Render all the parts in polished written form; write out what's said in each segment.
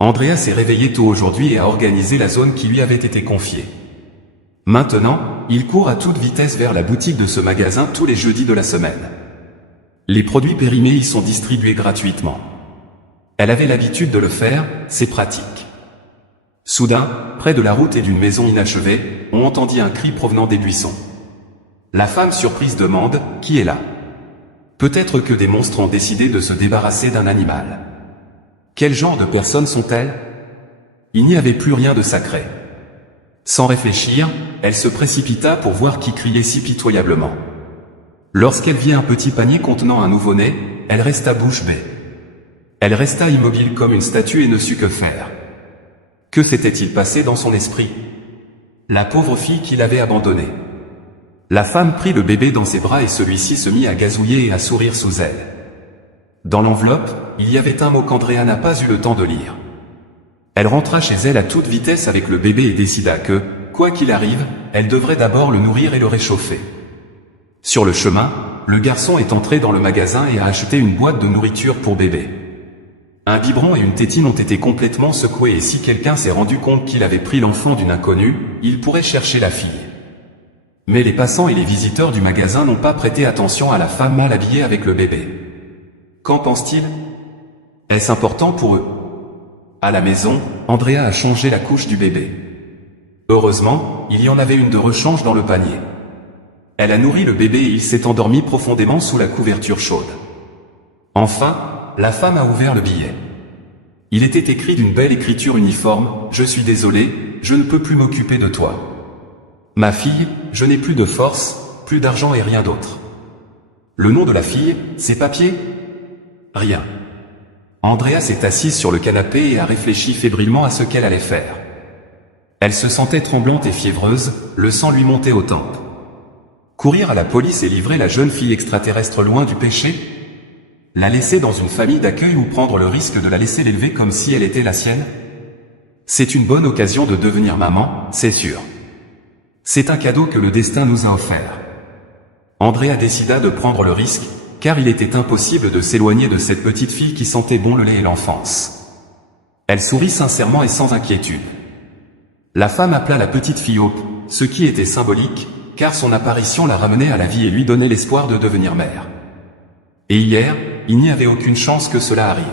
Andrea s'est réveillé tôt aujourd'hui et a organisé la zone qui lui avait été confiée. Maintenant, il court à toute vitesse vers la boutique de ce magasin tous les jeudis de la semaine. Les produits périmés y sont distribués gratuitement. Elle avait l'habitude de le faire, c'est pratique. Soudain, près de la route et d'une maison inachevée, on entendit un cri provenant des buissons. La femme surprise demande « Qui est là ?» Peut-être que des monstres ont décidé de se débarrasser d'un animal. Quel genre de personnes sont-elles? Il n'y avait plus rien de sacré. Sans réfléchir, elle se précipita pour voir qui criait si pitoyablement. Lorsqu'elle vit un petit panier contenant un nouveau-né, elle resta bouche bée. Elle resta immobile comme une statue et ne sut que faire. Que s'était-il passé dans son esprit? La pauvre fille qui l'avait abandonnée. La femme prit le bébé dans ses bras et celui-ci se mit à gazouiller et à sourire sous elle. Dans l'enveloppe, il y avait un mot qu'Andrea n'a pas eu le temps de lire. Elle rentra chez elle à toute vitesse avec le bébé et décida que, quoi qu'il arrive, elle devrait d'abord le nourrir et le réchauffer. Sur le chemin, le garçon est entré dans le magasin et a acheté une boîte de nourriture pour bébé. Un biberon et une tétine ont été complètement secoués et si quelqu'un s'est rendu compte qu'il avait pris l'enfant d'une inconnue, il pourrait chercher la fille. Mais les passants et les visiteurs du magasin n'ont pas prêté attention à la femme mal habillée avec le bébé. Qu'en pense-t-il? Est-ce important pour eux? À la maison, Andrea a changé la couche du bébé. Heureusement, il y en avait une de rechange dans le panier. Elle a nourri le bébé et il s'est endormi profondément sous la couverture chaude. Enfin, la femme a ouvert le billet. Il était écrit d'une belle écriture uniforme, « Je suis désolé, je ne peux plus m'occuper de toi. Ma fille, je n'ai plus de force, plus d'argent et rien d'autre. » Le nom de la fille, ses papiers? Rien. Andrea s'est assise sur le canapé et a réfléchi fébrilement à ce qu'elle allait faire. Elle se sentait tremblante et fiévreuse, le sang lui montait aux tempes. Courir à la police et livrer la jeune fille extraterrestre loin du péché? La laisser dans une famille d'accueil ou prendre le risque de la laisser l'élever comme si elle était la sienne? C'est une bonne occasion de devenir maman, c'est sûr. C'est un cadeau que le destin nous a offert. Andrea décida de prendre le risque, car il était impossible de s'éloigner de cette petite fille qui sentait bon le lait et l'enfance. Elle sourit sincèrement et sans inquiétude. La femme appela la petite fille Hope, ce qui était symbolique, car son apparition la ramenait à la vie et lui donnait l'espoir de devenir mère. Et hier, il n'y avait aucune chance que cela arrive.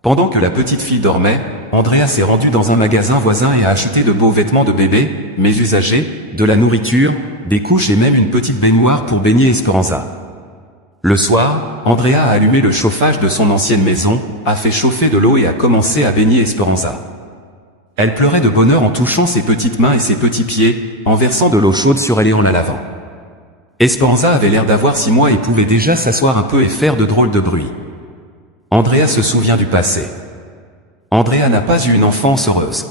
Pendant que la petite fille dormait, Andrea s'est rendue dans un magasin voisin et a acheté de beaux vêtements de bébé, mais usagés, de la nourriture, des couches et même une petite baignoire pour baigner Esperanza. Le soir, Andrea a allumé le chauffage de son ancienne maison, a fait chauffer de l'eau et a commencé à baigner Esperanza. Elle pleurait de bonheur en touchant ses petites mains et ses petits pieds, en versant de l'eau chaude sur elle et en la lavant. Esperanza avait l'air d'avoir 6 mois et pouvait déjà s'asseoir un peu et faire de drôles de bruits. Andrea se souvient du passé. Andrea n'a pas eu une enfance heureuse.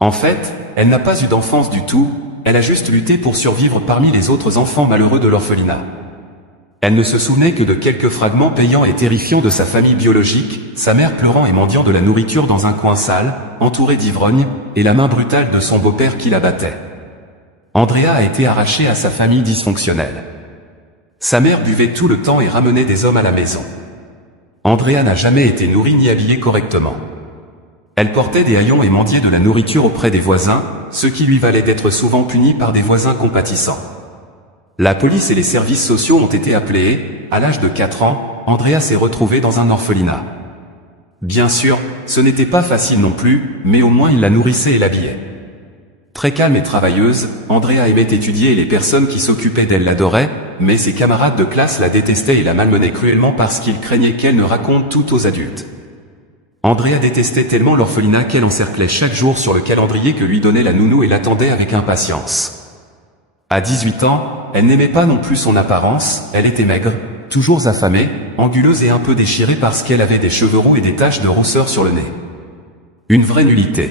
En fait, elle n'a pas eu d'enfance du tout, elle a juste lutté pour survivre parmi les autres enfants malheureux de l'orphelinat. Elle ne se souvenait que de quelques fragments payants et terrifiants de sa famille biologique, sa mère pleurant et mendiant de la nourriture dans un coin sale, entourée d'ivrognes, et la main brutale de son beau-père qui la battait. Andrea a été arrachée à sa famille dysfonctionnelle. Sa mère buvait tout le temps et ramenait des hommes à la maison. Andrea n'a jamais été nourrie ni habillée correctement. Elle portait des haillons et mendiait de la nourriture auprès des voisins, ce qui lui valait d'être souvent punie par des voisins compatissants. La police et les services sociaux ont été appelés, à l'âge de 4 ans, Andrea s'est retrouvée dans un orphelinat. Bien sûr, ce n'était pas facile non plus, mais au moins il la nourrissait et l'habillait. Très calme et travailleuse, Andrea aimait étudier et les personnes qui s'occupaient d'elle l'adoraient, mais ses camarades de classe la détestaient et la malmenaient cruellement parce qu'ils craignaient qu'elle ne raconte tout aux adultes. Andrea détestait tellement l'orphelinat qu'elle encerclait chaque jour sur le calendrier que lui donnait la nounou et l'attendait avec impatience. À 18 ans, elle n'aimait pas non plus son apparence, elle était maigre, toujours affamée, anguleuse et un peu déchirée parce qu'elle avait des cheveux roux et des taches de rousseur sur le nez. Une vraie nullité.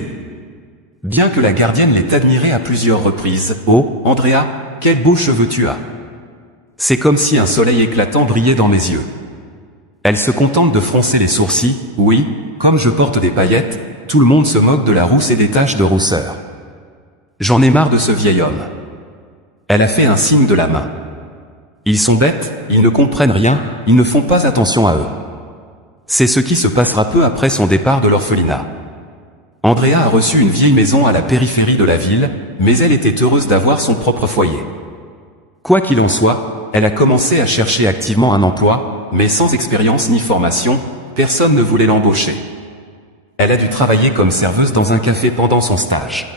Bien que la gardienne l'ait admirée à plusieurs reprises, « Oh, Andrea, quels beaux cheveux tu as ! C'est comme si un soleil éclatant brillait dans mes yeux. » Elle se contente de froncer les sourcils, « Oui, comme je porte des paillettes, tout le monde se moque de la rousse et des taches de rousseur. J'en ai marre de ce vieil homme. » Elle a fait un signe de la main. Ils sont bêtes, ils ne comprennent rien, ils ne font pas attention à eux. C'est ce qui se passera peu après son départ de l'orphelinat. Andrea a reçu une vieille maison à la périphérie de la ville, mais elle était heureuse d'avoir son propre foyer. Quoi qu'il en soit, elle a commencé à chercher activement un emploi, mais sans expérience ni formation, personne ne voulait l'embaucher. Elle a dû travailler comme serveuse dans un café pendant son stage.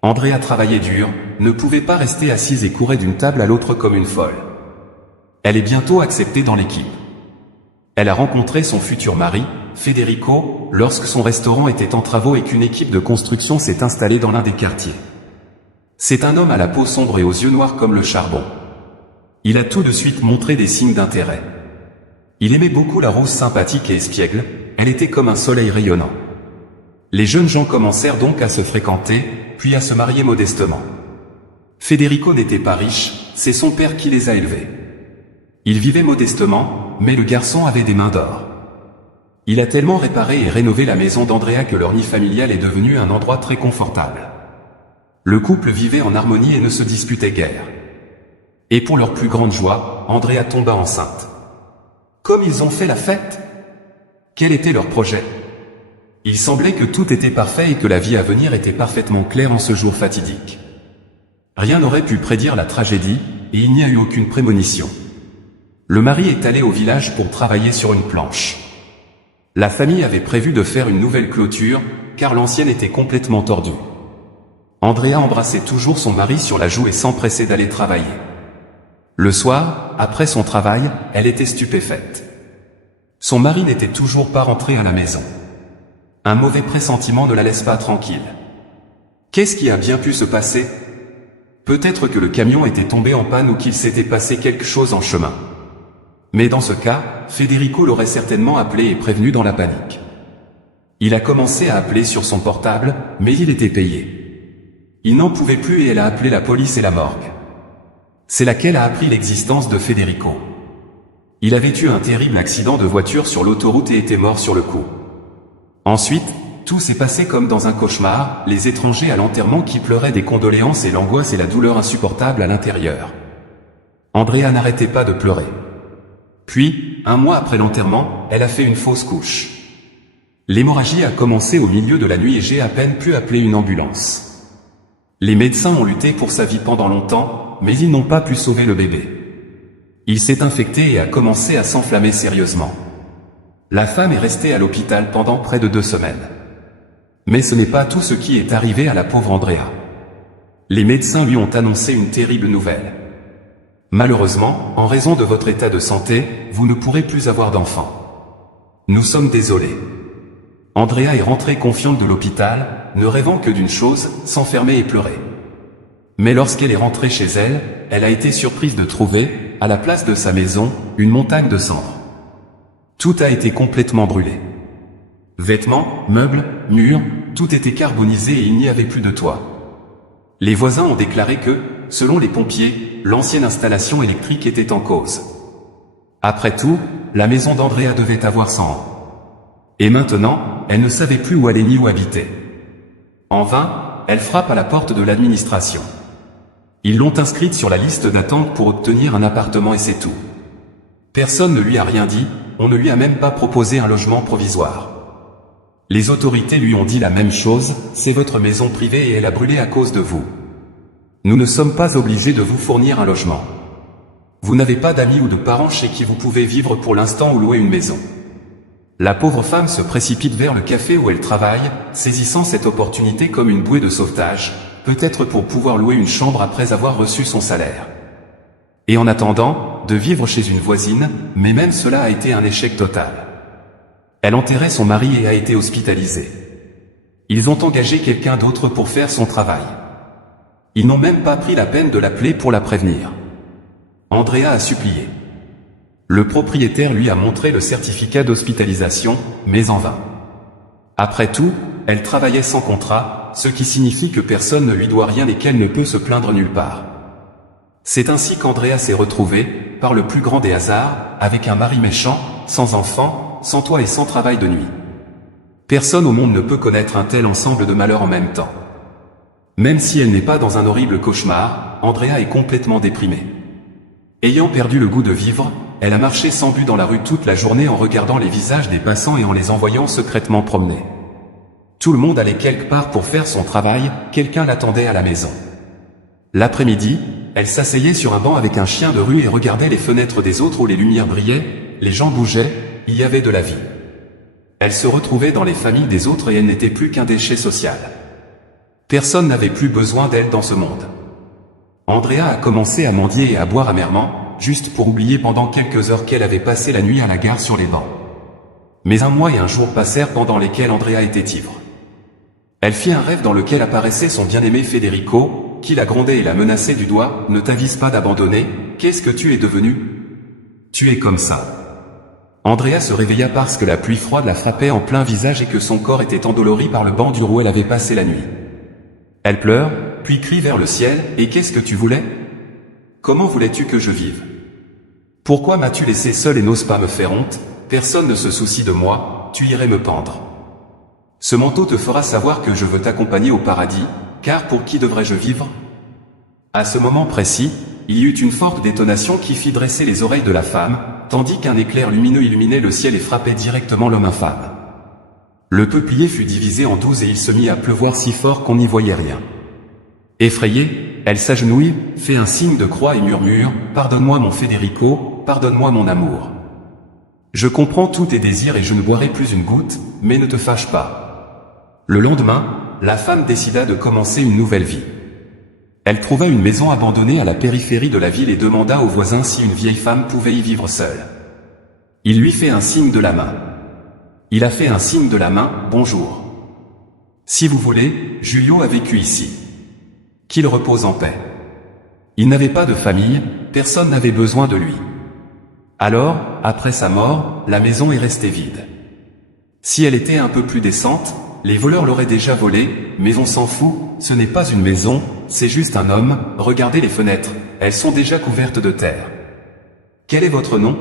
Andrea travaillait dur, ne pouvait pas rester assise et courait d'une table à l'autre comme une folle. Elle est bientôt acceptée dans l'équipe. Elle a rencontré son futur mari, Federico, lorsque son restaurant était en travaux et qu'une équipe de construction s'est installée dans l'un des quartiers. C'est un homme à la peau sombre et aux yeux noirs comme le charbon. Il a tout de suite montré des signes d'intérêt. Il aimait beaucoup la Rose sympathique et espiègle, elle était comme un soleil rayonnant. Les jeunes gens commencèrent donc à se fréquenter, puis à se marier modestement. Federico n'était pas riche, c'est son père qui les a élevés. Il vivait modestement, mais le garçon avait des mains d'or. Il a tellement réparé et rénové la maison d'Andrea que leur nid familial est devenu un endroit très confortable. Le couple vivait en harmonie et ne se disputait guère. Et pour leur plus grande joie, Andrea tomba enceinte. Comme ils ont fait la fête! Quel était leur projet? Il semblait que tout était parfait et que la vie à venir était parfaitement claire en ce jour fatidique. Rien n'aurait pu prédire la tragédie, et il n'y a eu aucune prémonition. Le mari est allé au village pour travailler sur une planche. La famille avait prévu de faire une nouvelle clôture, car l'ancienne était complètement tordue. Andrea embrassait toujours son mari sur la joue et s'empressait d'aller travailler. Le soir, après son travail, elle était stupéfaite. Son mari n'était toujours pas rentré à la maison. Un mauvais pressentiment ne la laisse pas tranquille. Qu'est-ce qui a bien pu se passer? Peut-être que le camion était tombé en panne ou qu'il s'était passé quelque chose en chemin. Mais dans ce cas, Federico l'aurait certainement appelé et prévenu dans la panique. Il a commencé à appeler sur son portable, mais il était payé. Il n'en pouvait plus et elle a appelé la police et la morgue. C'est là qu'elle a appris l'existence de Federico. Il avait eu un terrible accident de voiture sur l'autoroute et était mort sur le coup. Ensuite, tout s'est passé comme dans un cauchemar, les étrangers à l'enterrement qui pleuraient des condoléances et l'angoisse et la douleur insupportable à l'intérieur. Andrea n'arrêtait pas de pleurer. Puis, un mois après l'enterrement, elle a fait une fausse couche. L'hémorragie a commencé au milieu de la nuit et j'ai à peine pu appeler une ambulance. Les médecins ont lutté pour sa vie pendant longtemps, mais ils n'ont pas pu sauver le bébé. Il s'est infecté et a commencé à s'enflammer sérieusement. La femme est restée à l'hôpital pendant près de 2 semaines. Mais ce n'est pas tout ce qui est arrivé à la pauvre Andrea. Les médecins lui ont annoncé une terrible nouvelle. Malheureusement, en raison de votre état de santé, vous ne pourrez plus avoir d'enfant. Nous sommes désolés. Andrea est rentrée confiante de l'hôpital, ne rêvant que d'une chose, s'enfermer et pleurer. Mais lorsqu'elle est rentrée chez elle, elle a été surprise de trouver, à la place de sa maison, une montagne de cendres. Tout a été complètement brûlé. Vêtements, meubles, murs, tout était carbonisé et il n'y avait plus de toit. Les voisins ont déclaré que, selon les pompiers, l'ancienne installation électrique était en cause. Après tout, la maison d'Andrea devait avoir 100 ans. Et maintenant, elle ne savait plus où aller ni où habiter. En vain, elle frappe à la porte de l'administration. Ils l'ont inscrite sur la liste d'attente pour obtenir un appartement et c'est tout. Personne ne lui a rien dit, on ne lui a même pas proposé un logement provisoire. Les autorités lui ont dit la même chose, c'est votre maison privée et elle a brûlé à cause de vous. Nous ne sommes pas obligés de vous fournir un logement. Vous n'avez pas d'amis ou de parents chez qui vous pouvez vivre pour l'instant ou louer une maison. La pauvre femme se précipite vers le café où elle travaille, saisissant cette opportunité comme une bouée de sauvetage, peut-être pour pouvoir louer une chambre après avoir reçu son salaire. Et en attendant, de vivre chez une voisine, mais même cela a été un échec total. Elle enterrait son mari et a été hospitalisée. Ils ont engagé quelqu'un d'autre pour faire son travail. Ils n'ont même pas pris la peine de l'appeler pour la prévenir. Andrea a supplié. Le propriétaire lui a montré le certificat d'hospitalisation, mais en vain. Après tout, elle travaillait sans contrat, ce qui signifie que personne ne lui doit rien et qu'elle ne peut se plaindre nulle part. C'est ainsi qu'Andrea s'est retrouvée, par le plus grand des hasards, avec un mari méchant, sans enfant, sans toit et sans travail de nuit. Personne au monde ne peut connaître un tel ensemble de malheurs en même temps. Même si elle n'est pas dans un horrible cauchemar, Andrea est complètement déprimée. Ayant perdu le goût de vivre, elle a marché sans but dans la rue toute la journée en regardant les visages des passants et en les envoyant secrètement promener. Tout le monde allait quelque part pour faire son travail, quelqu'un l'attendait à la maison. L'après-midi, elle s'asseyait sur un banc avec un chien de rue et regardait les fenêtres des autres où les lumières brillaient, les gens bougeaient, il y avait de la vie. Elle se retrouvait dans les familles des autres et elle n'était plus qu'un déchet social. Personne n'avait plus besoin d'elle dans ce monde. Andrea a commencé à mendier et à boire amèrement, juste pour oublier pendant quelques heures qu'elle avait passé la nuit à la gare sur les bancs. Mais un mois et un jour passèrent pendant lesquels Andrea était ivre. Elle fit un rêve dans lequel apparaissait son bien-aimé Federico, qui la grondait et la menaçait du doigt. « Ne t'avise pas d'abandonner, qu'est-ce que tu es devenu? Tu es comme ça. » Andrea se réveilla parce que la pluie froide la frappait en plein visage et que son corps était endolori par le banc dur où elle avait passé la nuit. Elle pleure, puis crie vers le ciel. « Et qu'est-ce que tu voulais? Comment voulais-tu que je vive? Pourquoi m'as-tu laissé seule et n'ose pas me faire honte? Personne ne se soucie de moi, tu irais me pendre. Ce manteau te fera savoir que je veux t'accompagner au paradis, car pour qui devrais-je vivre? » À ce moment précis, il y eut une forte détonation qui fit dresser les oreilles de la femme, tandis qu'un éclair lumineux illuminait le ciel et frappait directement l'homme infâme. Le peuplier fut divisé en 12 et il se mit à pleuvoir si fort qu'on n'y voyait rien. Effrayée, elle s'agenouille, fait un signe de croix et murmure « Pardonne-moi mon Federico, pardonne-moi mon amour. Je comprends tous tes désirs et je ne boirai plus une goutte, mais ne te fâche pas. » Le lendemain, la femme décida de commencer une nouvelle vie. Elle trouva une maison abandonnée à la périphérie de la ville et demanda aux voisins si une vieille femme pouvait y vivre seule. Il lui fait un signe de la main. Il a fait un signe de la main, « Bonjour. Si vous voulez, Julio a vécu ici. Qu'il repose en paix. » Il n'avait pas de famille, personne n'avait besoin de lui. Alors, après sa mort, la maison est restée vide. Si elle était un peu plus décente, les voleurs l'auraient déjà volée, mais on s'en fout, ce n'est pas une maison, c'est juste un homme. Regardez les fenêtres, elles sont déjà couvertes de terre. Quel est votre nom?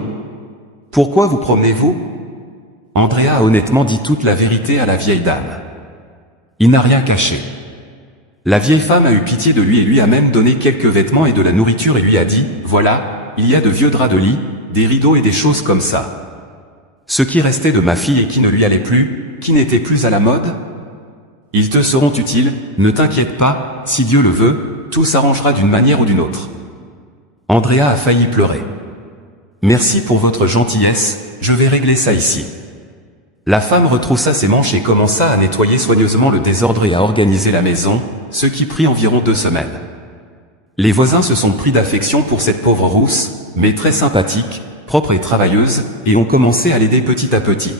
Pourquoi vous promenez-vous? Andrea a honnêtement dit toute la vérité à la vieille dame. Il n'a rien caché. La vieille femme a eu pitié de lui et lui a même donné quelques vêtements et de la nourriture et lui a dit, « Voilà, il y a de vieux draps de lit, des rideaux et des choses comme ça. Ce qui restait de ma fille et qui ne lui allait plus, qui n'était plus à la mode? Ils te seront utiles, ne t'inquiète pas, si Dieu le veut, tout s'arrangera d'une manière ou d'une autre. » Andrea a failli pleurer. « Merci pour votre gentillesse, je vais régler ça ici. » La femme retroussa ses manches et commença à nettoyer soigneusement le désordre et à organiser la maison, ce qui prit environ 2 semaines. Les voisins se sont pris d'affection pour cette pauvre rousse, mais très sympathique, propre et travailleuse, et ont commencé à l'aider petit à petit.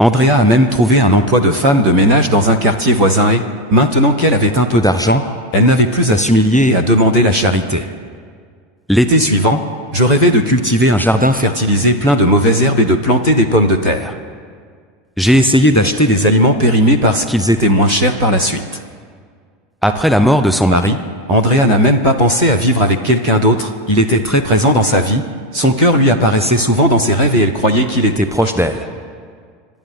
Andrea a même trouvé un emploi de femme de ménage dans un quartier voisin et, maintenant qu'elle avait un peu d'argent, elle n'avait plus à s'humilier et à demander la charité. L'été suivant, je rêvais de cultiver un jardin fertilisé plein de mauvaises herbes et de planter des pommes de terre. J'ai essayé d'acheter des aliments périmés parce qu'ils étaient moins chers par la suite. Après la mort de son mari, Andrea n'a même pas pensé à vivre avec quelqu'un d'autre, il était très présent dans sa vie, son cœur lui apparaissait souvent dans ses rêves et elle croyait qu'il était proche d'elle.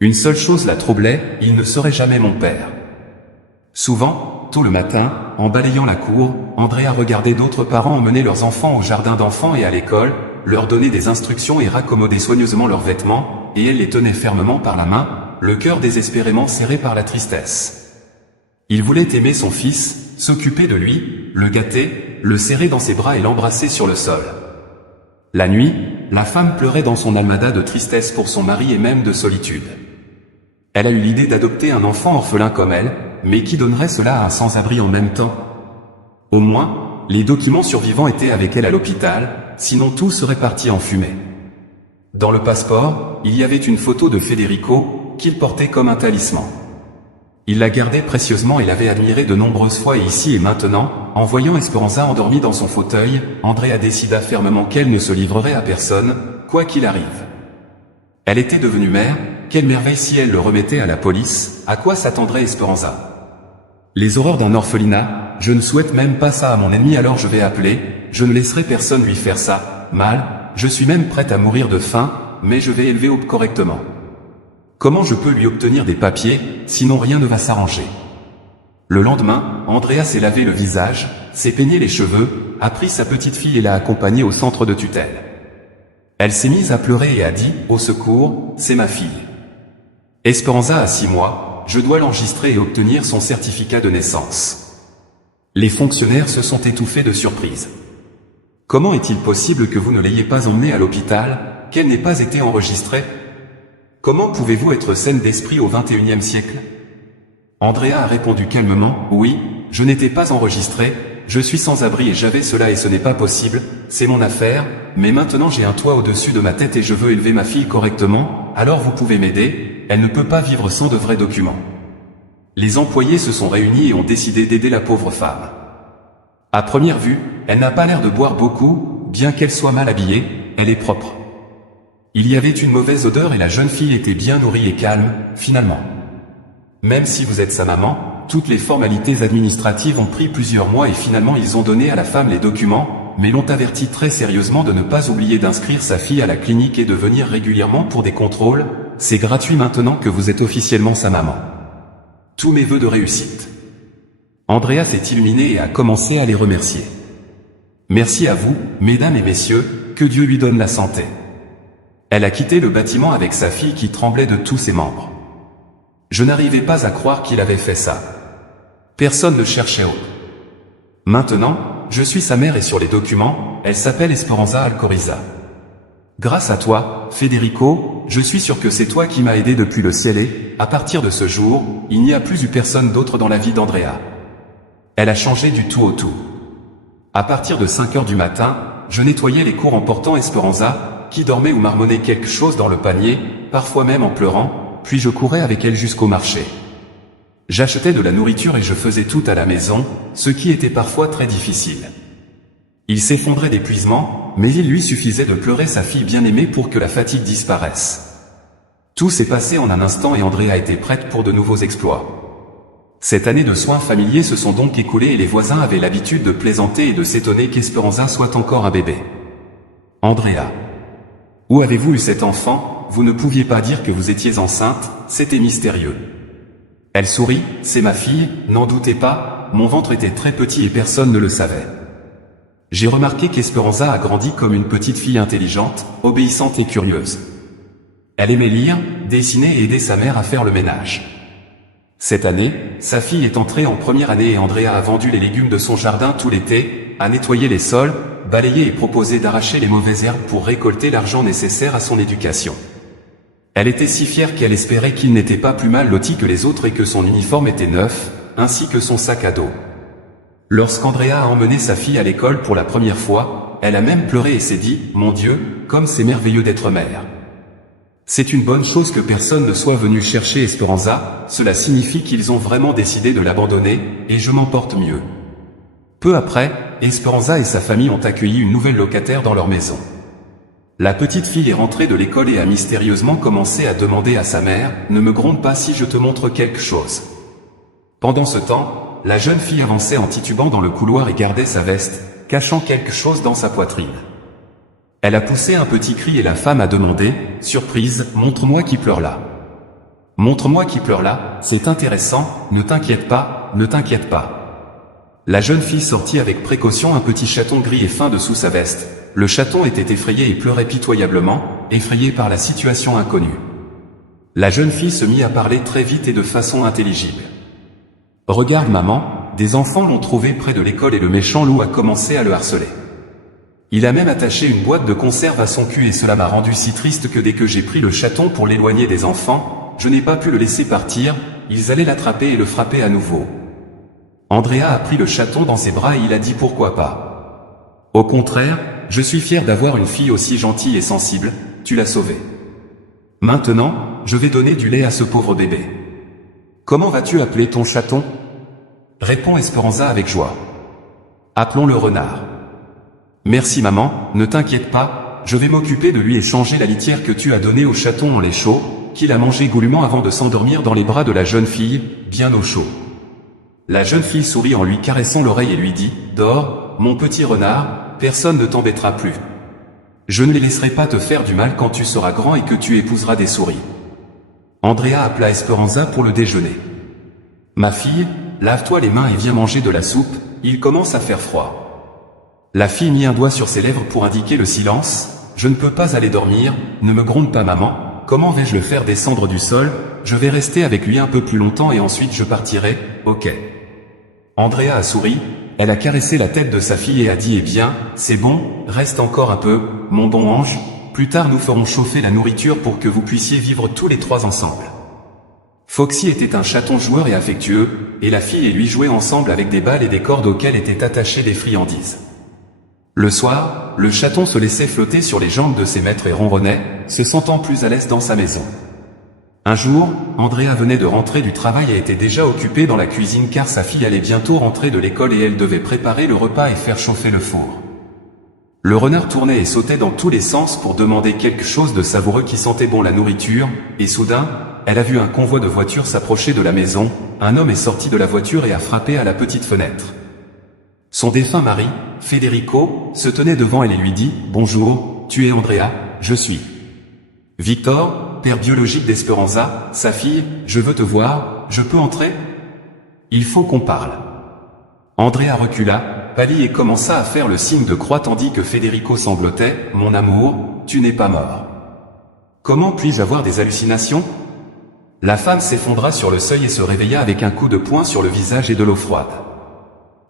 Une seule chose la troublait, il ne serait jamais mon père. Souvent, tôt le matin, en balayant la cour, Andrea regardait d'autres parents emmener leurs enfants au jardin d'enfants et à l'école, leur donner des instructions et raccommoder soigneusement leurs vêtements, et elle les tenait fermement par la main, le cœur désespérément serré par la tristesse. Il voulait aimer son fils, s'occuper de lui, le gâter, le serrer dans ses bras et l'embrasser sur le sol. La nuit, la femme pleurait dans son almada de tristesse pour son mari et même de solitude. Elle a eu l'idée d'adopter un enfant orphelin comme elle, mais qui donnerait cela à un sans-abri en même temps? Au moins, les documents survivants étaient avec elle à l'hôpital, sinon tout serait parti en fumée. Dans le passeport, il y avait une photo de Federico, qu'il portait comme un talisman. Il la gardait précieusement et l'avait admirée de nombreuses fois et ici et maintenant, en voyant Esperanza endormie dans son fauteuil, Andrea décida fermement qu'elle ne se livrerait à personne, quoi qu'il arrive. Elle était devenue mère, quelle merveille si elle le remettait à la police, à quoi s'attendrait Esperanza? Les horreurs d'un orphelinat, je ne souhaite même pas ça à mon ennemi alors je vais appeler, je ne laisserai personne lui faire ça, mal, je suis même prête à mourir de faim, mais je vais élever Hope correctement. Comment je peux lui obtenir des papiers, sinon rien ne va s'arranger? Le lendemain, Andrea s'est lavé le visage, s'est peigné les cheveux, a pris sa petite fille et l'a accompagnée au centre de tutelle. Elle s'est mise à pleurer et a dit, au secours, c'est ma fille. Esperanza a 6 mois, je dois l'enregistrer et obtenir son certificat de naissance. Les fonctionnaires se sont étouffés de surprise. Comment est-il possible que vous ne l'ayez pas emmenée à l'hôpital, qu'elle n'ait pas été enregistrée? Comment pouvez-vous être saine d'esprit au XXIe siècle? Andrea a répondu calmement, oui, je n'étais pas enregistrée, je suis sans abri et j'avais cela et ce n'est pas possible, c'est mon affaire, mais maintenant j'ai un toit au-dessus de ma tête et je veux élever ma fille correctement, alors vous pouvez m'aider, elle ne peut pas vivre sans de vrais documents. Les employés se sont réunis et ont décidé d'aider la pauvre femme. À première vue, elle n'a pas l'air de boire beaucoup, bien qu'elle soit mal habillée, elle est propre. Il y avait une mauvaise odeur et la jeune fille était bien nourrie et calme, finalement. Même si vous êtes sa maman, toutes les formalités administratives ont pris plusieurs mois et finalement ils ont donné à la femme les documents, mais l'ont averti très sérieusement de ne pas oublier d'inscrire sa fille à la clinique et de venir régulièrement pour des contrôles, c'est gratuit maintenant que vous êtes officiellement sa maman. Tous mes vœux de réussite. Andrea s'est illuminée et a commencé à les remercier. Merci à vous, mesdames et messieurs, que Dieu lui donne la santé. Elle a quitté le bâtiment avec sa fille qui tremblait de tous ses membres. Je n'arrivais pas à croire qu'il avait fait ça. Personne ne cherchait autre. Maintenant, je suis sa mère et sur les documents, elle s'appelle Esperanza Alcoriza. Grâce à toi, Federico, je suis sûr que c'est toi qui m'as aidé depuis le ciel et, à partir de ce jour, il n'y a plus eu personne d'autre dans la vie d'Andrea. Elle a changé du tout au tout. À partir de 5 heures du matin, je nettoyais les cours en portant Esperanza, qui dormait ou marmonnait quelque chose dans le panier, parfois même en pleurant, puis je courais avec elle jusqu'au marché. J'achetais de la nourriture et je faisais tout à la maison, ce qui était parfois très difficile. Il s'effondrait d'épuisement, mais il lui suffisait de pleurer sa fille bien-aimée pour que la fatigue disparaisse. Tout s'est passé en un instant et Andrea était prête pour de nouveaux exploits. Cette année de soins familiers se sont donc écoulées et les voisins avaient l'habitude de plaisanter et de s'étonner qu'Esperanza soit encore un bébé. Andrea. Où avez-vous eu cet enfant? Vous ne pouviez pas dire que vous étiez enceinte, c'était mystérieux. Elle sourit, c'est ma fille, n'en doutez pas, mon ventre était très petit et personne ne le savait. J'ai remarqué qu'Esperanza a grandi comme une petite fille intelligente, obéissante et curieuse. Elle aimait lire, dessiner et aider sa mère à faire le ménage. Cette année, sa fille est entrée en première année et Andrea a vendu les légumes de son jardin tout l'été, a nettoyé les sols, balayé et proposé d'arracher les mauvaises herbes pour récolter l'argent nécessaire à son éducation. Elle était si fière qu'elle espérait qu'il n'était pas plus mal loti que les autres et que son uniforme était neuf, ainsi que son sac à dos. Lorsqu'Andrea a emmené sa fille à l'école pour la première fois, elle a même pleuré et s'est dit « Mon Dieu, comme c'est merveilleux d'être mère ». C'est une bonne chose que personne ne soit venu chercher Esperanza, cela signifie qu'ils ont vraiment décidé de l'abandonner, et je m'en porte mieux. Peu après, Esperanza et sa famille ont accueilli une nouvelle locataire dans leur maison. La petite fille est rentrée de l'école et a mystérieusement commencé à demander à sa mère « Ne me gronde pas si je te montre quelque chose ». Pendant ce temps, la jeune fille avançait en titubant dans le couloir et gardait sa veste, cachant quelque chose dans sa poitrine. Elle a poussé un petit cri et la femme a demandé, surprise, « Montre-moi qui pleure là ». « Montre-moi qui pleure là, c'est intéressant, ne t'inquiète pas, ne t'inquiète pas ». La jeune fille sortit avec précaution un petit chaton gris et fin dessous sa veste. Le chaton était effrayé et pleurait pitoyablement, effrayé par la situation inconnue. La jeune fille se mit à parler très vite et de façon intelligible. « Regarde maman, des enfants l'ont trouvé près de l'école et le méchant loup a commencé à le harceler. Il a même attaché une boîte de conserve à son cul et cela m'a rendu si triste que dès que j'ai pris le chaton pour l'éloigner des enfants, je n'ai pas pu le laisser partir, ils allaient l'attraper et le frapper à nouveau. » Andrea a pris le chaton dans ses bras et il a dit pourquoi pas. « Au contraire, je suis fier d'avoir une fille aussi gentille et sensible, tu l'as sauvée. Maintenant, je vais donner du lait à ce pauvre bébé. Comment vas-tu appeler ton chaton ?» répond Esperanza avec joie. « Appelons-le Renard. » Merci maman, ne t'inquiète pas, je vais m'occuper de lui et changer la litière que tu as donnée au chaton en lait chaud, qu'il a mangé goulûment avant de s'endormir dans les bras de la jeune fille, bien au chaud. La jeune fille sourit en lui caressant l'oreille et lui dit « Dors, mon petit renard, personne ne t'embêtera plus. Je ne les laisserai pas te faire du mal quand tu seras grand et que tu épouseras des souris. » Andrea appela Esperanza pour le déjeuner. « Ma fille, lave-toi les mains et viens manger de la soupe, il commence à faire froid. » La fille mit un doigt sur ses lèvres pour indiquer le silence. « je ne peux pas aller dormir, ne me gronde pas maman, comment vais-je le faire descendre du sol, je vais rester avec lui un peu plus longtemps et ensuite je partirai, ok. Andrea a souri, elle a caressé la tête de sa fille et a dit eh bien, c'est bon, reste encore un peu, mon bon ange, plus tard nous ferons chauffer la nourriture pour que vous puissiez vivre tous les trois ensemble. Foxy était un chaton joueur et affectueux, et la fille et lui jouaient ensemble avec des balles et des cordes auxquelles étaient attachées des friandises. Le soir, le chaton se laissait flotter sur les jambes de ses maîtres et ronronnait, se sentant plus à l'aise dans sa maison. Un jour, Andrea venait de rentrer du travail et était déjà occupée dans la cuisine car sa fille allait bientôt rentrer de l'école et elle devait préparer le repas et faire chauffer le four. Le renard tournait et sautait dans tous les sens pour demander quelque chose de savoureux qui sentait bon la nourriture, et soudain, elle a vu un convoi de voitures s'approcher de la maison, un homme est sorti de la voiture et a frappé à la petite fenêtre. Son défunt mari, Federico, se tenait devant elle et lui dit « Bonjour, tu es Andrea, je suis Victor, père biologique d'Esperanza, sa fille, je veux te voir, je peux entrer ? Il faut qu'on parle. » Andrea recula, pâlit et commença à faire le signe de croix tandis que Federico sanglotait « Mon amour, tu n'es pas mort. Comment puis-je avoir des hallucinations ?» La femme s'effondra sur le seuil et se réveilla avec un coup de poing sur le visage et de l'eau froide.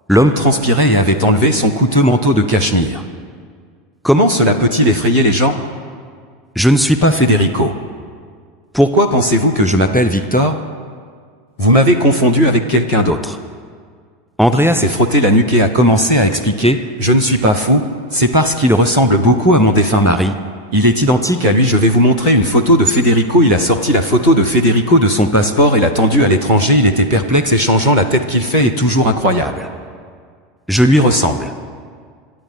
L'homme transpirait et avait enlevé son coûteux manteau de cachemire. Comment cela peut-il effrayer les gens ? Je ne suis pas Federico. Pourquoi pensez-vous que je m'appelle Victor ? Vous m'avez confondu avec quelqu'un d'autre. Andrea s'est frotté la nuque et a commencé à expliquer, je ne suis pas fou, c'est parce qu'il ressemble beaucoup à mon défunt mari. Il est identique à lui, je vais vous montrer une photo de Federico. Il a sorti la photo de Federico de son passeport et l'a tendue à l'étranger. Il était perplexe et changeant la tête qu'il fait est toujours incroyable. Je lui ressemble.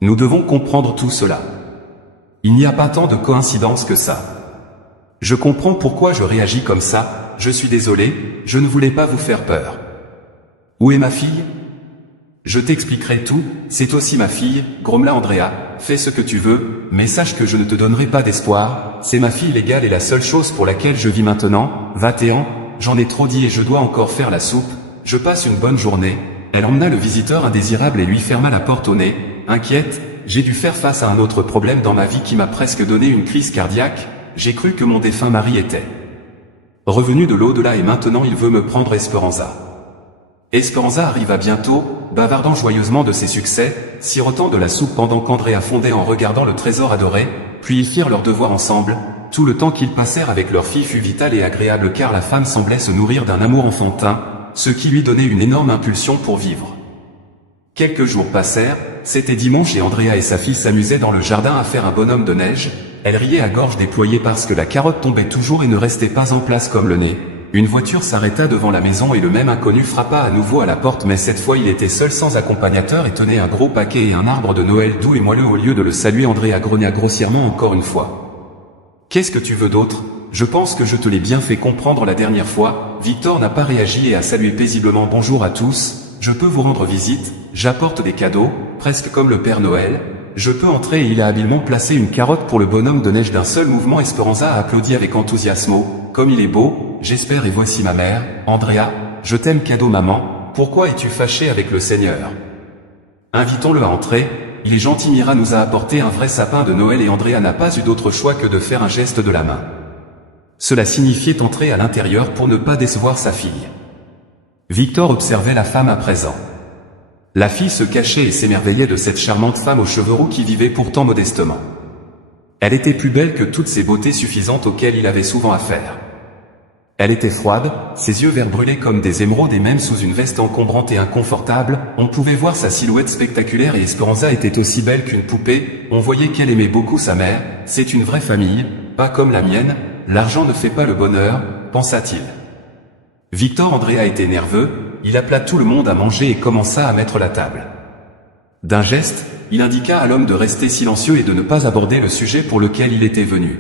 Nous devons comprendre tout cela. Il n'y a pas tant de coïncidences que ça. Je comprends pourquoi je réagis comme ça, je suis désolé, je ne voulais pas vous faire peur. Où est ma fille ? Je t'expliquerai tout, c'est aussi ma fille, grommela Andrea, fais ce que tu veux, mais sache que je ne te donnerai pas d'espoir, c'est ma fille légale et la seule chose pour laquelle je vis maintenant, 21, j'en ai trop dit et je dois encore faire la soupe, je passe une bonne journée. Elle emmena le visiteur indésirable et lui ferma la porte au nez, inquiète, j'ai dû faire face à un autre problème dans ma vie qui m'a presque donné une crise cardiaque, j'ai cru que mon défunt mari était revenu de l'au-delà et maintenant il veut me prendre Esperanza. Esperanza arriva bientôt, bavardant joyeusement de ses succès, sirotant de la soupe pendant qu'Andrea fondait en regardant le trésor adoré, puis ils firent leur devoir ensemble, tout le temps qu'ils passèrent avec leur fille fut vital et agréable car la femme semblait se nourrir d'un amour enfantin, ce qui lui donnait une énorme impulsion pour vivre. Quelques jours passèrent, c'était dimanche et Andrea et sa fille s'amusaient dans le jardin à faire un bonhomme de neige, elle riait à gorge déployée parce que la carotte tombait toujours et ne restait pas en place comme le nez. Une voiture s'arrêta devant la maison et le même inconnu frappa à nouveau à la porte mais cette fois il était seul sans accompagnateur et tenait un gros paquet et un arbre de Noël doux et moelleux. Au lieu de le saluer, Andrea grogna grossièrement encore une fois. Qu'est-ce que tu veux d'autre ? Je pense que je te l'ai bien fait comprendre la dernière fois. Victor n'a pas réagi et a salué paisiblement. Bonjour à tous, je peux vous rendre visite, j'apporte des cadeaux, presque comme le Père Noël. Je peux entrer et il a habilement placé une carotte pour le bonhomme de neige d'un seul mouvement. Esperanza a applaudi avec enthousiasme. Comme il est beau, j'espère et voici ma mère, Andrea, je t'aime cadeau maman, pourquoi es-tu fâché avec le Seigneur ? Invitons-le à entrer, il est gentil. Mira nous a apporté un vrai sapin de Noël et Andrea n'a pas eu d'autre choix que de faire un geste de la main. Cela signifiait entrer à l'intérieur pour ne pas décevoir sa fille. Victor observait la femme à présent. La fille se cachait et s'émerveillait de cette charmante femme aux cheveux roux qui vivait pourtant modestement. Elle était plus belle que toutes ces beautés suffisantes auxquelles il avait souvent affaire. Elle était froide, ses yeux verts brûlaient comme des émeraudes et même sous une veste encombrante et inconfortable, on pouvait voir sa silhouette spectaculaire et Esperanza était aussi belle qu'une poupée, on voyait qu'elle aimait beaucoup sa mère, c'est une vraie famille, pas comme la mienne, l'argent ne fait pas le bonheur, pensa-t-il. Victor Andrea était nerveux, il appela tout le monde à manger et commença à mettre la table. D'un geste, il indiqua à l'homme de rester silencieux et de ne pas aborder le sujet pour lequel il était venu.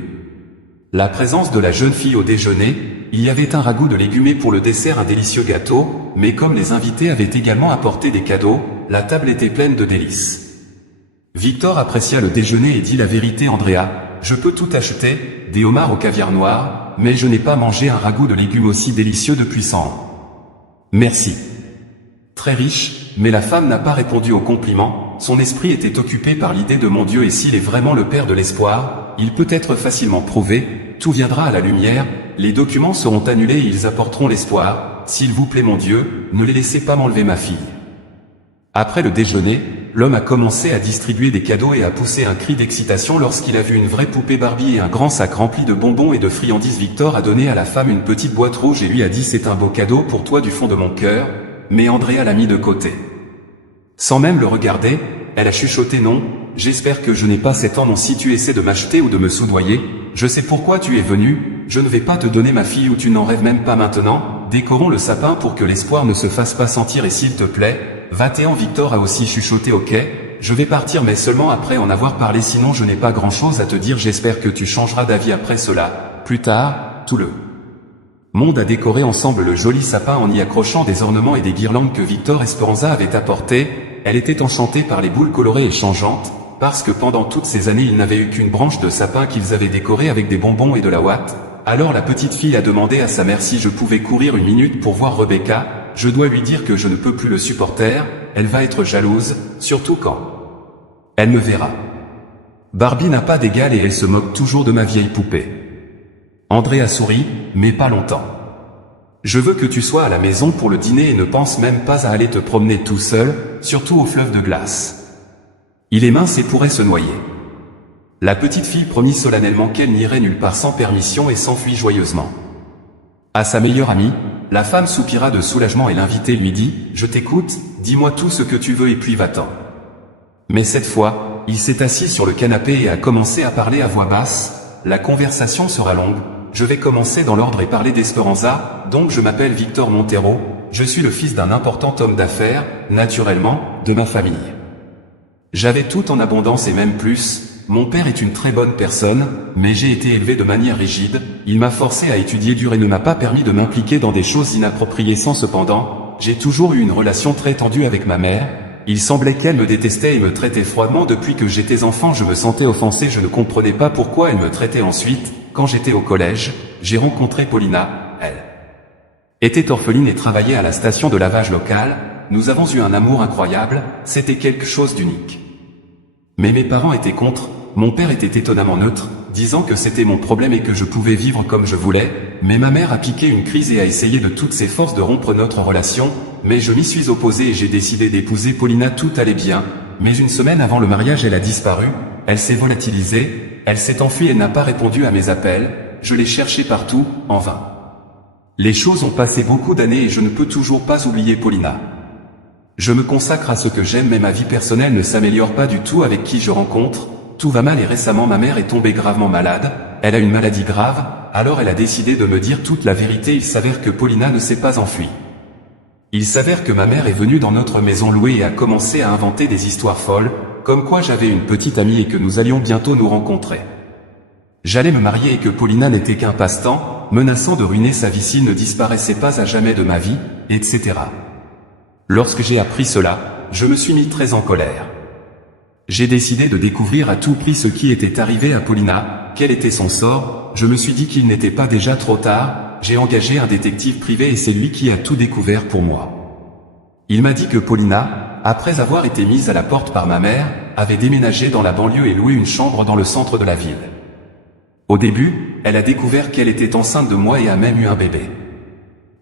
La présence de la jeune fille au déjeuner, il y avait un ragoût de légumes et pour le dessert un délicieux gâteau, mais comme les invités avaient également apporté des cadeaux, la table était pleine de délices. Victor apprécia le déjeuner et dit la vérité. Andrea, je peux tout acheter, des homards au caviar noir, mais je n'ai pas mangé un ragoût de légumes aussi délicieux depuis 100 ans. Merci. Très riche, mais la femme n'a pas répondu au compliment, son esprit était occupé par l'idée de mon Dieu et s'il est vraiment le Père de l'espoir, il peut être facilement prouvé, tout viendra à la lumière, les documents seront annulés et ils apporteront l'espoir, s'il vous plaît mon Dieu, ne les laissez pas m'enlever ma fille. Après le déjeuner, l'homme a commencé à distribuer des cadeaux et à pousser un cri d'excitation lorsqu'il a vu une vraie poupée Barbie et un grand sac rempli de bonbons et de friandises. Victor a donné à la femme une petite boîte rouge et lui a dit c'est un beau cadeau pour toi du fond de mon cœur, mais Andrea l'a mis de côté. Sans même le regarder, elle a chuchoté non, j'espère que je n'ai pas 7 ans non si tu essaies de m'acheter ou de me soudoyer, je sais pourquoi tu es venu, je ne vais pas te donner ma fille ou tu n'en rêves même pas maintenant, décorons le sapin pour que l'espoir ne se fasse pas sentir et s'il te plaît, 21 Victor a aussi chuchoté ok, je vais partir mais seulement après en avoir parlé sinon je n'ai pas grand chose à te dire j'espère que tu changeras d'avis après cela, plus tard, tout le monde a décoré ensemble le joli sapin en y accrochant des ornements et des guirlandes que Victor Esperanza avait apportées. Elle était enchantée par les boules colorées et changeantes, parce que pendant toutes ces années ils n'avaient eu qu'une branche de sapin qu'ils avaient décorée avec des bonbons et de la ouate. Alors la petite fille a demandé à sa mère si je pouvais courir une minute pour voir Rebecca, je dois lui dire que je ne peux plus le supporter, elle va être jalouse, surtout quand elle me verra. Barbie n'a pas d'égal et elle se moque toujours de ma vieille poupée. Andrea sourit, mais pas longtemps. Je veux que tu sois à la maison pour le dîner et ne pense même pas à aller te promener tout seul, surtout au fleuve de glace. Il est mince et pourrait se noyer. La petite fille promit solennellement qu'elle n'irait nulle part sans permission et s'enfuit joyeusement. À sa meilleure amie, la femme soupira de soulagement et l'invité lui dit « Je t'écoute, dis-moi tout ce que tu veux et puis va-t'en. » Mais cette fois, il s'est assis sur le canapé et a commencé à parler à voix basse. La conversation sera longue. Je vais commencer dans l'ordre et parler d'Esperanza, donc je m'appelle Victor Montero, je suis le fils d'un important homme d'affaires, naturellement, de ma famille. J'avais tout en abondance et même plus, mon père est une très bonne personne, mais j'ai été élevé de manière rigide, il m'a forcé à étudier dur et ne m'a pas permis de m'impliquer dans des choses inappropriées sans cependant, j'ai toujours eu une relation très tendue avec ma mère, il semblait qu'elle me détestait et me traitait froidement depuis que j'étais enfant je me sentais offensé je ne comprenais pas pourquoi elle me traitait ensuite. Quand j'étais au collège, j'ai rencontré Paulina, elle était orpheline et travaillait à la station de lavage locale, nous avons eu un amour incroyable, c'était quelque chose d'unique. Mais mes parents étaient contre, mon père était étonnamment neutre, disant que c'était mon problème et que je pouvais vivre comme je voulais, mais ma mère a piqué une crise et a essayé de toutes ses forces de rompre notre relation, mais je m'y suis opposé et j'ai décidé d'épouser Paulina, tout allait bien, mais une semaine avant le mariage elle a disparu, elle s'est volatilisée, elle s'est enfuie et n'a pas répondu à mes appels, je l'ai cherchée partout, en vain. Les choses ont passé beaucoup d'années et je ne peux toujours pas oublier Paulina. Je me consacre à ce que j'aime mais ma vie personnelle ne s'améliore pas du tout avec qui je rencontre, tout va mal et récemment ma mère est tombée gravement malade, elle a une maladie grave, alors elle a décidé de me dire toute la vérité, il s'avère que Paulina ne s'est pas enfuie. Il s'avère que ma mère est venue dans notre maison louée et a commencé à inventer des histoires folles, comme quoi j'avais une petite amie et que nous allions bientôt nous rencontrer. J'allais me marier et que Paulina n'était qu'un passe-temps, menaçant de ruiner sa vie s'il ne disparaissait pas à jamais de ma vie, etc. Lorsque j'ai appris cela, je me suis mis très en colère. J'ai décidé de découvrir à tout prix ce qui était arrivé à Paulina, quel était son sort, je me suis dit qu'il n'était pas déjà trop tard, j'ai engagé un détective privé et c'est lui qui a tout découvert pour moi. Il m'a dit que Paulina, après avoir été mise à la porte par ma mère, avait déménagé dans la banlieue et loué une chambre dans le centre de la ville. Au début, elle a découvert qu'elle était enceinte de moi et a même eu un bébé.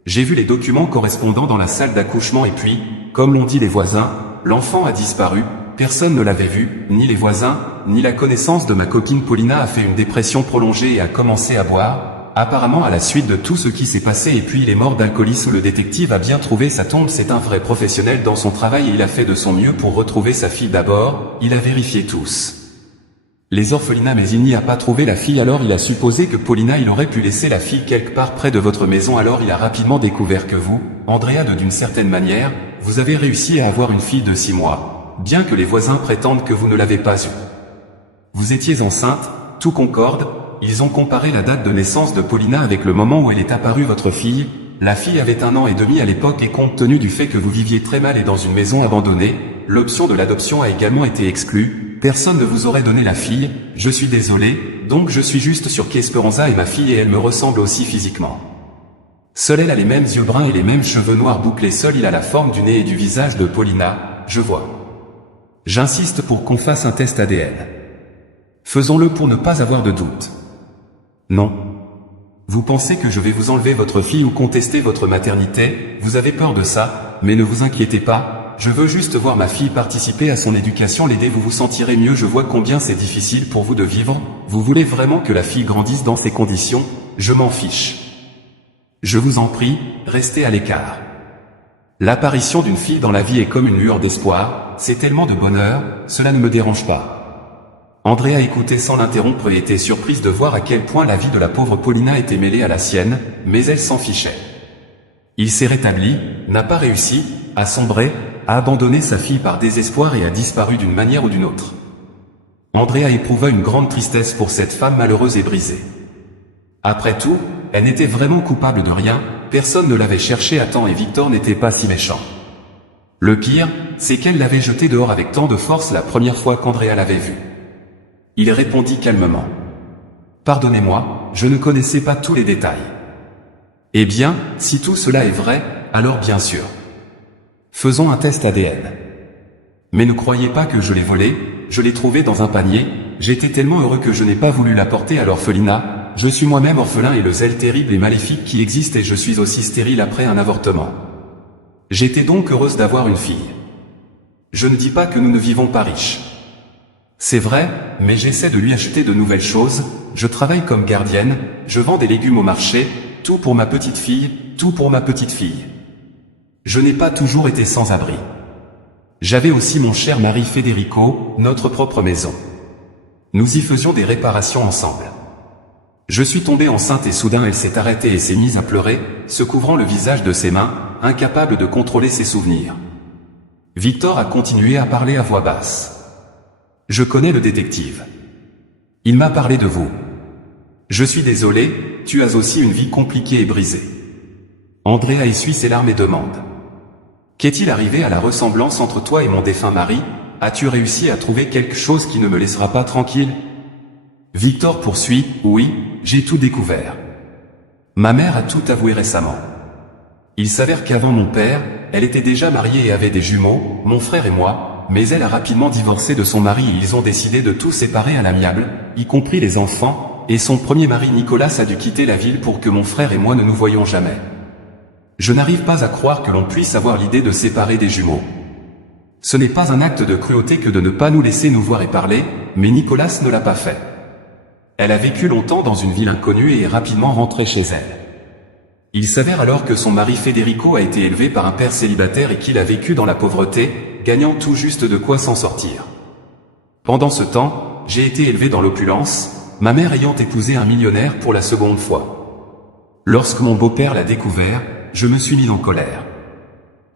J'ai vu les documents correspondants dans la salle d'accouchement et puis, comme l'ont dit les voisins, l'enfant a disparu, personne ne l'avait vu, ni les voisins, ni la connaissance de ma copine Paulina a fait une dépression prolongée et a commencé à boire, apparemment à la suite de tout ce qui s'est passé et puis il est mort d'alcoolisme. Le détective a bien trouvé sa tombe, c'est un vrai professionnel dans son travail et il a fait de son mieux pour retrouver sa fille d'abord, il a vérifié tous les orphelinats mais il n'y a pas trouvé la fille alors il a supposé que Paulina il aurait pu laisser la fille quelque part près de votre maison alors il a rapidement découvert que vous, Andrea d'une certaine manière, vous avez réussi à avoir une fille de 6 mois, bien que les voisins prétendent que vous ne l'avez pas eue. Vous étiez enceinte, tout concorde, ils ont comparé la date de naissance de Paulina avec le moment où elle est apparue votre fille, la fille avait 1 an et demi à l'époque et compte tenu du fait que vous viviez très mal et dans une maison abandonnée, l'option de l'adoption a également été exclue. Personne ne vous aurait donné la fille, je suis désolé, donc je suis juste sûr qu'Esperanza est ma fille et elle me ressemble aussi physiquement. Seule elle a les mêmes yeux bruns et les mêmes cheveux noirs bouclés, seul il a la forme du nez et du visage de Paulina, je vois. J'insiste pour qu'on fasse un test ADN. Faisons-le pour ne pas avoir de doute. Non. Vous pensez que je vais vous enlever votre fille ou contester votre maternité, vous avez peur de ça, mais ne vous inquiétez pas, je veux juste voir ma fille participer à son éducation, l'aider, vous vous sentirez mieux, je vois combien c'est difficile pour vous de vivre, vous voulez vraiment que la fille grandisse dans ces conditions, je m'en fiche. Je vous en prie, restez à l'écart. L'apparition d'une fille dans la vie est comme une lueur d'espoir, c'est tellement de bonheur, cela ne me dérange pas. Andrea écoutait sans l'interrompre et était surprise de voir à quel point la vie de la pauvre Paulina était mêlée à la sienne, mais elle s'en fichait. Il s'est rétabli, n'a pas réussi, a sombré, a abandonné sa fille par désespoir et a disparu d'une manière ou d'une autre. Andrea éprouva une grande tristesse pour cette femme malheureuse et brisée. Après tout, elle n'était vraiment coupable de rien, personne ne l'avait cherchée à temps et Victor n'était pas si méchant. Le pire, c'est qu'elle l'avait jeté dehors avec tant de force la première fois qu'Andrea l'avait vu. Il répondit calmement. « Pardonnez-moi, je ne connaissais pas tous les détails. » « Eh bien, si tout cela est vrai, alors bien sûr. Faisons un test ADN. Mais ne croyez pas que je l'ai volé, je l'ai trouvé dans un panier, j'étais tellement heureux que je n'ai pas voulu l'apporter à l'orphelinat, je suis moi-même orphelin et le zèle terrible et maléfique qui existe et je suis aussi stérile après un avortement. J'étais donc heureuse d'avoir une fille. Je ne dis pas que nous ne vivons pas riches. C'est vrai, mais j'essaie de lui acheter de nouvelles choses, je travaille comme gardienne, je vends des légumes au marché, tout pour ma petite fille, tout pour ma petite fille. Je n'ai pas toujours été sans abri. J'avais aussi mon cher mari Federico, notre propre maison. Nous y faisions des réparations ensemble. Je suis tombée enceinte et soudain elle s'est arrêtée et s'est mise à pleurer, se couvrant le visage de ses mains, incapable de contrôler ses souvenirs. Victor a continué à parler à voix basse. Je connais le détective. Il m'a parlé de vous. Je suis désolé, tu as aussi une vie compliquée et brisée. Andrea essuie ses larmes et demande. Qu'est-il arrivé à la ressemblance entre toi et mon défunt mari? As-tu réussi à trouver quelque chose qui ne me laissera pas tranquille? Victor poursuit, oui, j'ai tout découvert. Ma mère a tout avoué récemment. Il s'avère qu'avant mon père, elle était déjà mariée et avait des jumeaux, mon frère et moi, mais elle a rapidement divorcé de son mari et ils ont décidé de tout séparer à l'amiable, y compris les enfants, et son premier mari Nicolas a dû quitter la ville pour que mon frère et moi ne nous voyions jamais. Je n'arrive pas à croire que l'on puisse avoir l'idée de séparer des jumeaux. Ce n'est pas un acte de cruauté que de ne pas nous laisser nous voir et parler, mais Nicolas ne l'a pas fait. Elle a vécu longtemps dans une ville inconnue et est rapidement rentrée chez elle. Il s'avère alors que son mari Federico a été élevé par un père célibataire et qu'il a vécu dans la pauvreté, gagnant tout juste de quoi s'en sortir. Pendant ce temps, j'ai été élevé dans l'opulence, ma mère ayant épousé un millionnaire pour la seconde fois. Lorsque mon beau-père l'a découvert, je me suis mis en colère.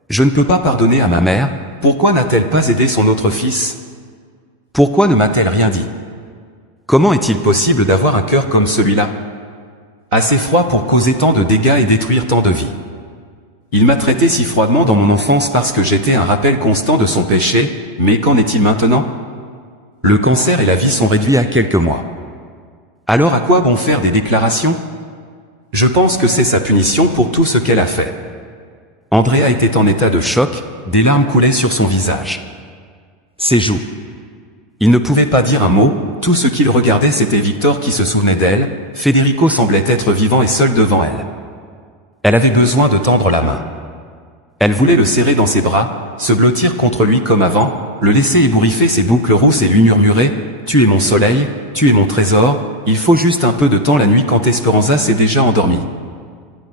Je ne peux pas pardonner à ma mère, pourquoi n'a-t-elle pas aidé son autre fils? Pourquoi ne m'a-t-elle rien dit? Comment est-il possible d'avoir un cœur comme celui-là? Assez froid pour causer tant de dégâts et détruire tant de vies. Il m'a traité si froidement dans mon enfance parce que j'étais un rappel constant de son péché, mais qu'en est-il maintenant? Le cancer et la vie sont réduits à quelques mois. Alors à quoi bon faire des déclarations? Je pense que c'est sa punition pour tout ce qu'elle a fait. Andrea était en état de choc, des larmes coulaient sur son visage. Ses joues. Il ne pouvait pas dire un mot, tout ce qu'il regardait c'était Victor qui se souvenait d'elle, Federico semblait être vivant et seul devant elle. Elle avait besoin de tendre la main. Elle voulait le serrer dans ses bras, se blottir contre lui comme avant, le laisser ébouriffer ses boucles rousses et lui murmurer « Tu es mon soleil, tu es mon trésor ». Il faut juste un peu de temps la nuit quand Esperanza s'est déjà endormie.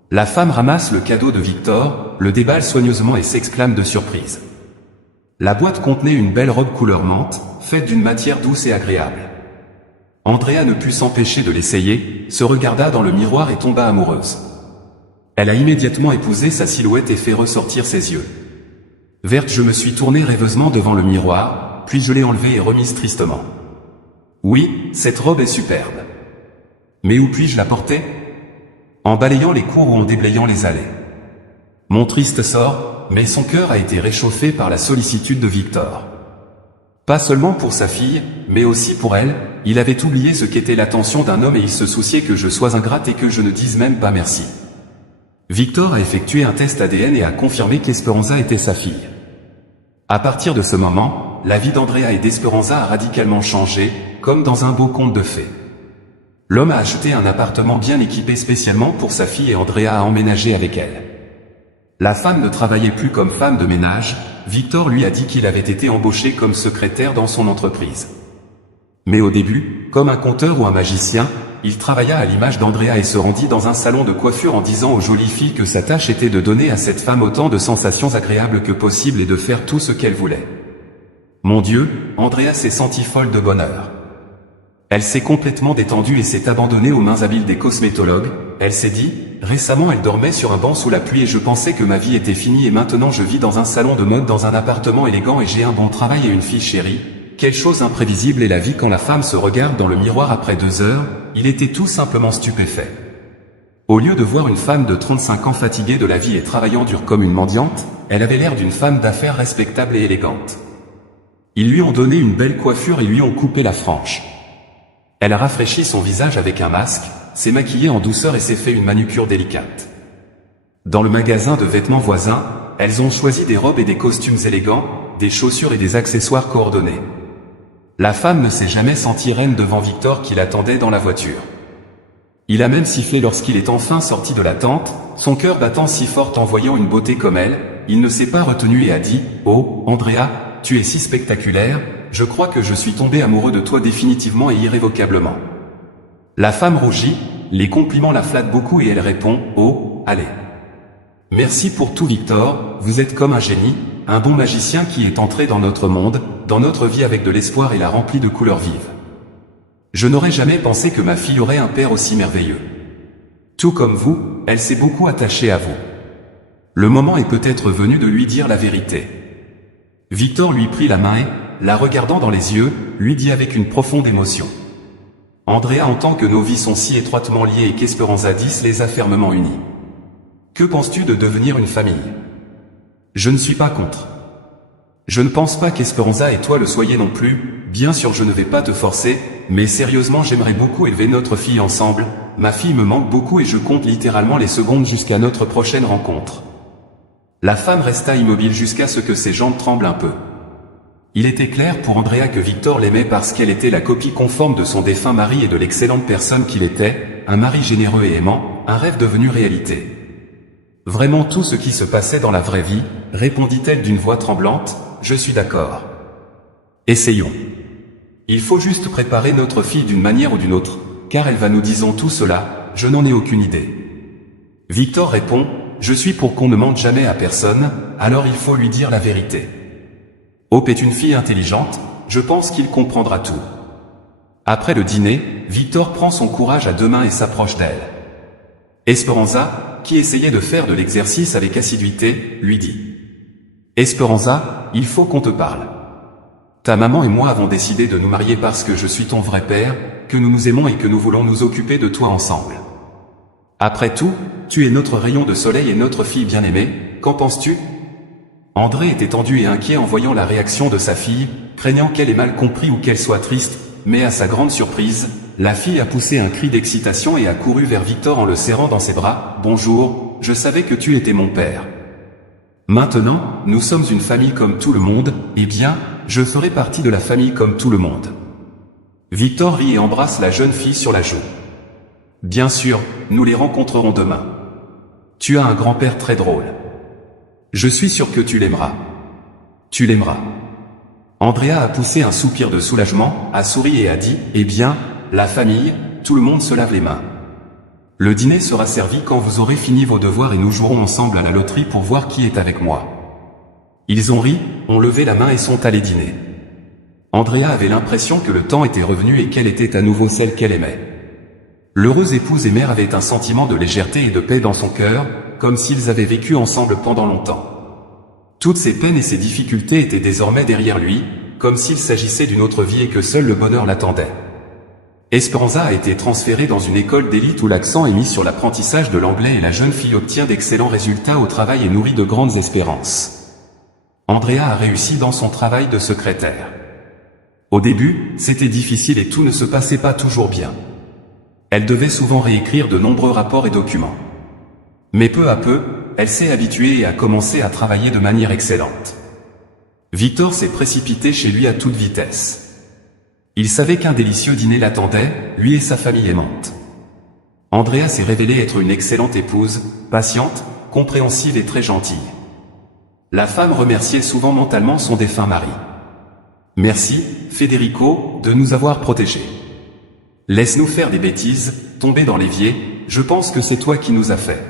La femme ramasse le cadeau de Victor, le déballe soigneusement et s'exclame de surprise. La boîte contenait une belle robe couleur menthe, faite d'une matière douce et agréable. Andrea ne put s'empêcher de l'essayer, se regarda dans le miroir et tomba amoureuse. Elle a immédiatement épousé sa silhouette et fait ressortir ses yeux. Verte, je me suis tournée rêveusement devant le miroir, puis je l'ai enlevée et remise tristement. Oui, cette robe est superbe. Mais où puis-je la porter? En balayant les cours ou en déblayant les allées. Mon triste sort, mais son cœur a été réchauffé par la sollicitude de Victor. Pas seulement pour sa fille, mais aussi pour elle, il avait oublié ce qu'était l'attention d'un homme et il se souciait que je sois ingrate et que je ne dise même pas merci. Victor a effectué un test ADN et a confirmé qu'Esperanza était sa fille. À partir de ce moment, la vie d'Andrea et d'Esperanza a radicalement changé, comme dans un beau conte de fées. L'homme a acheté un appartement bien équipé spécialement pour sa fille et Andrea a emménagé avec elle. La femme ne travaillait plus comme femme de ménage, Victor lui a dit qu'il avait été embauché comme secrétaire dans son entreprise. Mais au début, comme un conteur ou un magicien, il travailla à l'image d'Andrea et se rendit dans un salon de coiffure en disant aux jolies filles que sa tâche était de donner à cette femme autant de sensations agréables que possible et de faire tout ce qu'elle voulait. Mon Dieu, Andrea s'est sentie folle de bonheur. Elle s'est complètement détendue et s'est abandonnée aux mains habiles des cosmétologues. Elle s'est dit, récemment elle dormait sur un banc sous la pluie et je pensais que ma vie était finie et maintenant je vis dans un salon de mode dans un appartement élégant et j'ai un bon travail et une fille chérie. Quelle chose imprévisible est la vie quand la femme se regarde dans le miroir après 2 heures, il était tout simplement stupéfait. Au lieu de voir une femme de 35 ans fatiguée de la vie et travaillant dur comme une mendiante, elle avait l'air d'une femme d'affaires respectable et élégante. Ils lui ont donné une belle coiffure et lui ont coupé la frange. Elle a rafraîchi son visage avec un masque, s'est maquillée en douceur et s'est fait une manucure délicate. Dans le magasin de vêtements voisins, elles ont choisi des robes et des costumes élégants, des chaussures et des accessoires coordonnés. La femme ne s'est jamais sentie reine devant Victor qui l'attendait dans la voiture. Il a même sifflé lorsqu'il est enfin sorti de la tente, son cœur battant si fort en voyant une beauté comme elle, il ne s'est pas retenu et a dit « Oh, Andrea, tu es si spectaculaire, je crois que je suis tombé amoureux de toi définitivement et irrévocablement. » La femme rougit, les compliments la flattent beaucoup et elle répond « Oh, allez. Merci pour tout Victor, vous êtes comme un génie, un bon magicien qui est entré dans notre monde, dans notre vie avec de l'espoir et l'a rempli de couleurs vives. Je n'aurais jamais pensé que ma fille aurait un père aussi merveilleux. Tout comme vous, elle s'est beaucoup attachée à vous. Le moment est peut-être venu de lui dire la vérité. » Victor lui prit la main et, la regardant dans les yeux, lui dit avec une profonde émotion. « Andrea entend que nos vies sont si étroitement liées et qu'Esperanza X les a fermement unies. Que penses-tu de devenir une famille ? Je ne suis pas contre. Je ne pense pas qu'Esperanza et toi le soyez non plus, bien sûr je ne vais pas te forcer, mais sérieusement j'aimerais beaucoup élever notre fille ensemble, ma fille me manque beaucoup et je compte littéralement les secondes jusqu'à notre prochaine rencontre. » La femme resta immobile jusqu'à ce que ses jambes tremblent un peu. Il était clair pour Andrea que Victor l'aimait parce qu'elle était la copie conforme de son défunt mari et de l'excellente personne qu'il était, un mari généreux et aimant, un rêve devenu réalité. « Vraiment tout ce qui se passait dans la vraie vie, répondit-elle d'une voix tremblante, je suis d'accord. Essayons. Il faut juste préparer notre fille d'une manière ou d'une autre, car elle va nous disons tout cela, je n'en ai aucune idée. Victor répond, je suis pour qu'on ne mente jamais à personne, alors il faut lui dire la vérité. Hope est une fille intelligente, je pense qu'il comprendra tout. Après le dîner, Victor prend son courage à 2 mains et s'approche d'elle. Esperanza, qui essayait de faire de l'exercice avec assiduité, lui dit. Esperanza, il faut qu'on te parle. Ta maman et moi avons décidé de nous marier parce que je suis ton vrai père, que nous nous aimons et que nous voulons nous occuper de toi ensemble. Après tout, tu es notre rayon de soleil et notre fille bien-aimée, qu'en penses-tu ? André était tendu et inquiet en voyant la réaction de sa fille, craignant qu'elle ait mal compris ou qu'elle soit triste, mais à sa grande surprise, la fille a poussé un cri d'excitation et a couru vers Victor en le serrant dans ses bras. « Bonjour, je savais que tu étais mon père. Maintenant, nous sommes une famille comme tout le monde, eh bien, je ferai partie de la famille comme tout le monde. » Victor rit et embrasse la jeune fille sur la joue. « Bien sûr, nous les rencontrerons demain. Tu as un grand-père très drôle. Je suis sûr que tu l'aimeras. Tu l'aimeras. » Andrea a poussé un soupir de soulagement, a souri et a dit, « Eh bien, la famille, tout le monde se lave les mains. Le dîner sera servi quand vous aurez fini vos devoirs et nous jouerons ensemble à la loterie pour voir qui est avec moi. » Ils ont ri, ont levé la main et sont allés dîner. Andrea avait l'impression que le temps était revenu et qu'elle était à nouveau celle qu'elle aimait. L'heureuse épouse et mère avait un sentiment de légèreté et de paix dans son cœur, comme s'ils avaient vécu ensemble pendant longtemps. Toutes ses peines et ses difficultés étaient désormais derrière lui, comme s'il s'agissait d'une autre vie et que seul le bonheur l'attendait. Esperanza a été transférée dans une école d'élite où l'accent est mis sur l'apprentissage de l'anglais et la jeune fille obtient d'excellents résultats au travail et nourrit de grandes espérances. Andrea a réussi dans son travail de secrétaire. Au début, c'était difficile et tout ne se passait pas toujours bien. Elle devait souvent réécrire de nombreux rapports et documents. Mais peu à peu, elle s'est habituée et a commencé à travailler de manière excellente. Victor s'est précipité chez lui à toute vitesse. Il savait qu'un délicieux dîner l'attendait, lui et sa famille aimante. Andrea s'est révélée être une excellente épouse, patiente, compréhensive et très gentille. La femme remerciait souvent mentalement son défunt mari. Merci, Federico, de nous avoir protégés. Laisse-nous faire des bêtises, tomber dans l'évier, je pense que c'est toi qui nous as fait.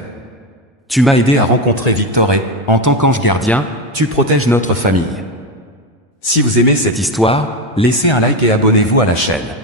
Tu m'as aidé à rencontrer Victor et, en tant qu'ange gardien, tu protèges notre famille. Si vous aimez cette histoire, laissez un like et abonnez-vous à la chaîne.